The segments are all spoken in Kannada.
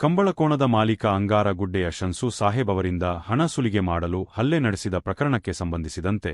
ಕಂಬಳಕೋಣದ ಮಾಲೀಕ ಅಂಗಾರಗುಡ್ಡೆಯ ಶನ್ಸು ಸಾಹೇಬ್ ಅವರಿಂದ ಹಣ ಸುಲಿಗೆ ಮಾಡಲು ಹಲ್ಲೆ ನಡೆಸಿದ ಪ್ರಕರಣಕ್ಕೆ ಸಂಬಂಧಿಸಿದಂತೆ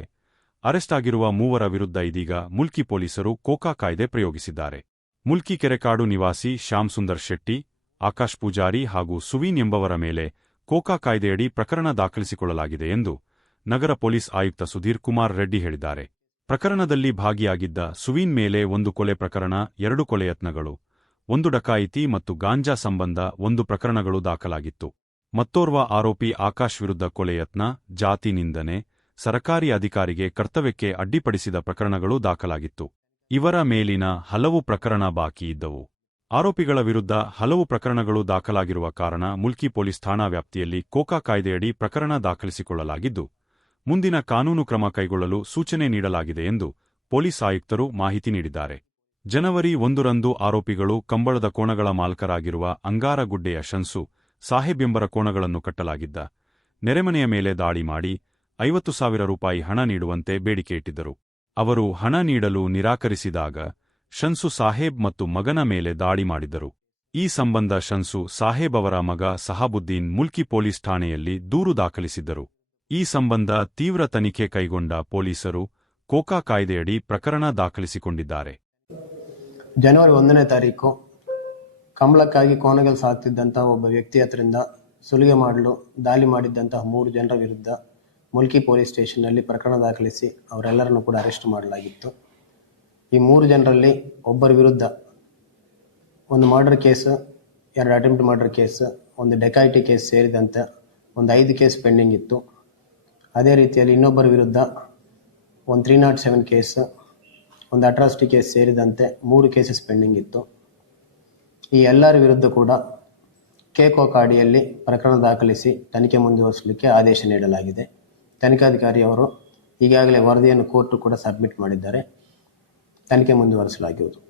ಅರೆಸ್ಟ್ ಆಗಿರುವ ಮೂವರ ವಿರುದ್ಧ ಇದೀಗ ಮುಲ್ಕಿ ಪೊಲೀಸರು ಕೋಕಾ ಕಾಯ್ದೆ ಪ್ರಯೋಗಿಸಿದ್ದಾರೆ. ಮುಲ್ಕಿ ಕೆರೆಕಾಡು ನಿವಾಸಿ ಶ್ಯಾಮ್ ಸುಂದರ್ ಶೆಟ್ಟಿ, ಆಕಾಶ್ ಪೂಜಾರಿ ಹಾಗೂ ಸುವೀನ್ ಎಂಬವರ ಮೇಲೆ ಕೋಕಾ ಕಾಯ್ದೆಯಡಿ ಪ್ರಕರಣ ದಾಖಲಿಸಿಕೊಳ್ಳಲಾಗಿದೆ ಎಂದು ನಗರ ಪೊಲೀಸ್ ಆಯುಕ್ತ ಸುಧೀರ್ ಕುಮಾರ್ ರೆಡ್ಡಿ ಹೇಳಿದ್ದಾರೆ. ಪ್ರಕರಣದಲ್ಲಿ ಭಾಗಿಯಾಗಿದ್ದ ಸುವೀನ್ ಮೇಲೆ ಒಂದು ಕೊಲೆ ಪ್ರಕರಣ, ಎರಡು ಕೊಲೆ ಯತ್ನಗಳು. ಒಂದು ಡಕಾಯಿತಿ ಮತ್ತು ಗಾಂಜಾ ಸಂಬಂಧ ಒಂದು ಪ್ರಕರಣಗಳು ದಾಖಲಾಗಿತ್ತು. ಮತ್ತೋರ್ವ ಆರೋಪಿ ಆಕಾಶ್ ವಿರುದ್ಧ ಕೊಲೆ ಯತ್ನ, ಜಾತಿ ನಿಂದನೆ, ಸರಕಾರಿ ಅಧಿಕಾರಿಗೆ ಕರ್ತವ್ಯಕ್ಕೆ ಅಡ್ಡಿಪಡಿಸಿದ ಪ್ರಕರಣಗಳು ದಾಖಲಾಗಿತ್ತು. ಇವರ ಮೇಲಿನ ಹಲವು ಪ್ರಕರಣ ಬಾಕಿ ಇದ್ದವು. ಆರೋಪಿಗಳ ವಿರುದ್ಧ ಹಲವು ಪ್ರಕರಣಗಳು ದಾಖಲಾಗಿರುವ ಕಾರಣ ಮುಲ್ಕಿ ಪೊಲೀಸ್ ಠಾಣಾ ವ್ಯಾಪ್ತಿಯಲ್ಲಿ ಕೋಕಾ ಕಾಯ್ದೆಯಡಿ ಪ್ರಕರಣ ದಾಖಲಿಸಿಕೊಳ್ಳಲಾಗಿದ್ದು, ಮುಂದಿನ ಕಾನೂನು ಕ್ರಮ ಕೈಗೊಳ್ಳಲು ಸೂಚನೆ ನೀಡಲಾಗಿದೆ ಎಂದು ಪೊಲೀಸ್ ಆಯುಕ್ತರು ಮಾಹಿತಿ ನೀಡಿದ್ದಾರೆ. ಜನವರಿ ಒಂದರಂದು ಆರೋಪಿಗಳು ಕಂಬಳದ ಕೋಣಗಳ ಮಾಲಕರಾಗಿರುವ ಅಂಗಾರಗುಡ್ಡೆಯ ಶನ್ಸು ಸಾಹೇಬ್ ಎಂಬರ ಕೋಣಗಳನ್ನು ಕಟ್ಟಲಾಗಿದ್ದ. ನೆರೆಮನೆಯ ಮೇಲೆ ದಾಳಿ ಮಾಡಿ ಐವತ್ತು ಸಾವಿರ ರೂಪಾಯಿ ಹಣ ನೀಡುವಂತೆ ಬೇಡಿಕೆ ಇಟ್ಟಿದ್ದರು. ಅವರು ಹಣ ನೀಡಲು ನಿರಾಕರಿಸಿದಾಗ ಶನ್ಸು ಸಾಹೇಬ್ ಮತ್ತು ಮಗನ ಮೇಲೆ ದಾಳಿ ಮಾಡಿದ್ದರು. ಈ ಸಂಬಂಧ ಶನ್ಸು ಸಾಹೇಬ್ ಅವರ ಮಗ ಸಹಾಬುದ್ದೀನ್ ಮುಲ್ಕಿ ಪೊಲೀಸ್ ಠಾಣೆಯಲ್ಲಿ ದೂರು ದಾಖಲಿಸಿದ್ದರು. ಈ ಸಂಬಂಧ ತೀವ್ರ ತನಿಖೆ ಕೈಗೊಂಡ ಪೊಲೀಸರು ಕೋಕಾ ಕಾಯ್ದೆಯಡಿ ಪ್ರಕರಣ ದಾಖಲಿಸಿಕೊಂಡಿದ್ದಾರೆ. ಜನವರಿ ಒಂದನೇ ತಾರೀಕು ಕಂಬಳಕ್ಕಾಗಿ ಕೋಣಗಲ್ ಸಾಕ್ತಿದ್ದಂತಹ ಒಬ್ಬ ವ್ಯಕ್ತಿ ಹತ್ರಿಂದ ಸುಲಿಗೆ ಮಾಡಲು ದಾಳಿ ಮಾಡಿದ್ದಂತಹ ಮೂರು ಜನರ ವಿರುದ್ಧ ಮುಲ್ಕಿ ಪೊಲೀಸ್ ಸ್ಟೇಷನ್ನಲ್ಲಿ ಪ್ರಕರಣ ದಾಖಲಿಸಿ ಅವರೆಲ್ಲರನ್ನು ಕೂಡ ಅರೆಸ್ಟ್ ಮಾಡಲಾಗಿತ್ತು. ಈ ಮೂರು ಜನರಲ್ಲಿ ಒಬ್ಬರ ವಿರುದ್ಧ ಒಂದು ಮರ್ಡರ್ ಕೇಸ್, ಎರಡು ಅಟೆಂಪ್ಟ್ ಮರ್ಡರ್ ಕೇಸ್, ಒಂದು ಡೆಕಾಯಿಟಿ ಕೇಸ್ ಸೇರಿದಂತೆ ಒಂದು ಐದು ಕೇಸ್ ಪೆಂಡಿಂಗ್ ಇತ್ತು. ಅದೇ ರೀತಿಯಲ್ಲಿ ಇನ್ನೊಬ್ಬರ ವಿರುದ್ಧ ಒಂದು ತ್ರೀ ನಾಟ್ ಸೆವೆನ್ ಕೇಸ್ ಒಂದು ಅಟ್ರಾಸಿಟಿ ಕೇಸ್ ಸೇರಿದಂತೆ ಮೂರು ಕೇಸಸ್ ಪೆಂಡಿಂಗ್ ಇತ್ತು. ಈ ಎಲ್ಲರ ವಿರುದ್ಧ ಕೂಡ ಕೇಕೋ ಕಾಡಿಯಲ್ಲಿ ಪ್ರಕರಣ ದಾಖಲಿಸಿ ತನಿಖೆ ಮುಂದುವರಿಸಲಿಕ್ಕೆ ಆದೇಶ ನೀಡಲಾಗಿದೆ. ತನಿಖಾಧಿಕಾರಿಯವರು ಈಗಾಗಲೇ ವರದಿಯನ್ನು ಕೋರ್ಟ್ ಕೂಡ ಸಬ್ಮಿಟ್ ಮಾಡಿದ್ದಾರೆ. ತನಿಖೆ ಮುಂದುವರಿಸಲಾಗುವುದು